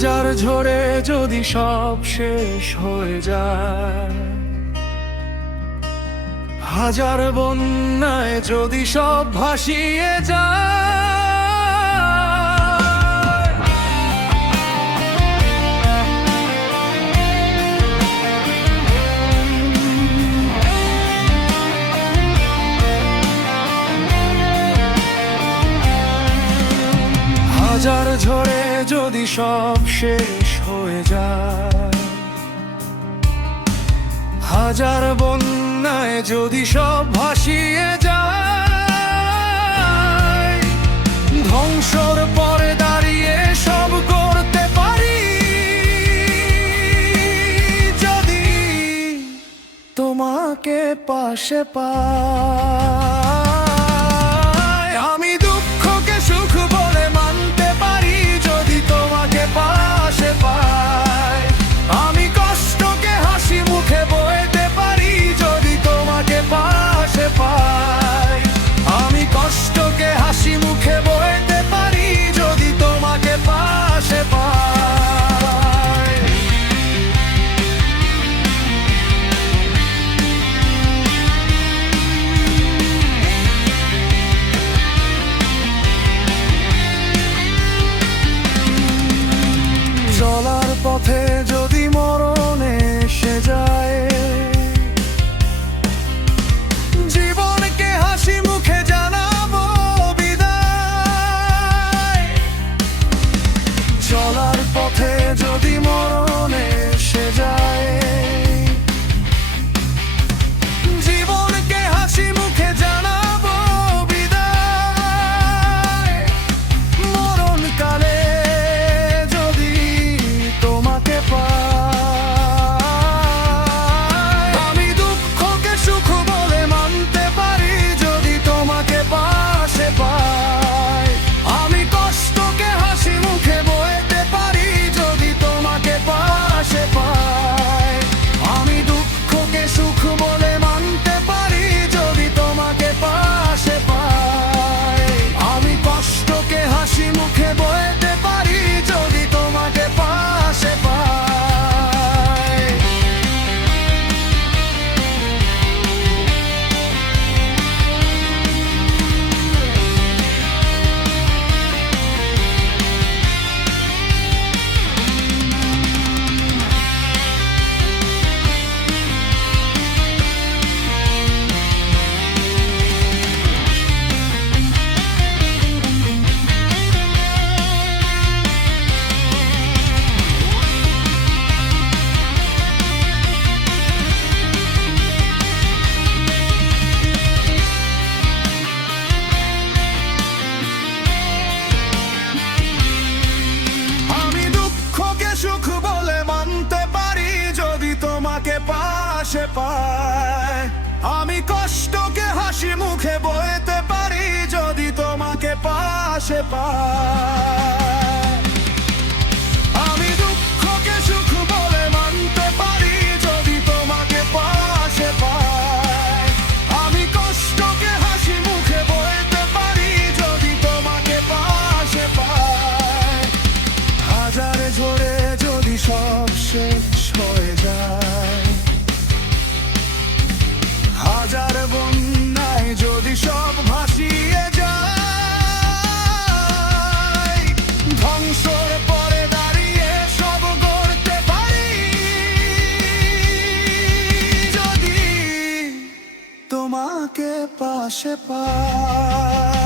হাজার ঝড়ে যদি সব শেষ হয়ে যায়, হাজার বন্যায় যদি সব ভাসিয়ে যায়, হাজার ঝড়ে যদি সব শেষ হয়ে যায়, হাজার বন্যায় যদি সব ভাসিয়ে যায়, ধ্বংসর পরে দাঁড়িয়ে সব করতে পারি যদি তোমাকে পাশে পাই। আমি দুঃখকে সুখ বলে মানতে পারি যদি তোমাকে পাশে পাই। আমি কষ্টকে হাসি মুখে বইতে পারি যদি তোমাকে পাশে পাই। আমি কষ্টকে হাসি মুখে বইতে পারি যদি তোমাকে পাশে পাই। চলার পথে যদি মরণ এসে যায়, জীবনকে হাসি মুখে জানাবো বিদায়। চলার পথে যদি মরণ এসে যায়, জীবনকে হাসি মুখে জানাবো বিদায়। মরণকালে যদি তোমাকে পাই, আমি দুঃখকে সুখ বলে মানতে পারি যদি তোমাকে পাশে পাই। আমি কষ্টকে হাসি মুখে বইতে পারি যদি তোমাকে পাশে পাই। আমি দুঃখকে সুখ বলে মানতে পারি যদি তোমাকে পাশে পাই। আমি কষ্টকে হাসি মুখে বইতে পারি যদি তোমাকে পাশে পাই। আমি দুঃখকে সুখ বলে মানতে পারি যদি তোমাকে পাশে পাই। আমি কষ্টকে হাসি মুখে বইতে পারি যদি তোমাকে পাশে পাই। আমি দুঃখকে সুখ বলে মানতে পারি যদি তোমাকে পাশে পাই। আমি কষ্টকে হাসি মুখে বইতে পারি যদি তোমাকে পাশে পাই। হাজারে ঝড়ে যদি সব শেষ হয়ে যায়, হাজার বন্যায় যদি সব ভাসিয়ে যায়, ধ্বংসর পরে দাঁড়িয়ে সব গড়তে পারি যদি তোমাকে পাশে পাই।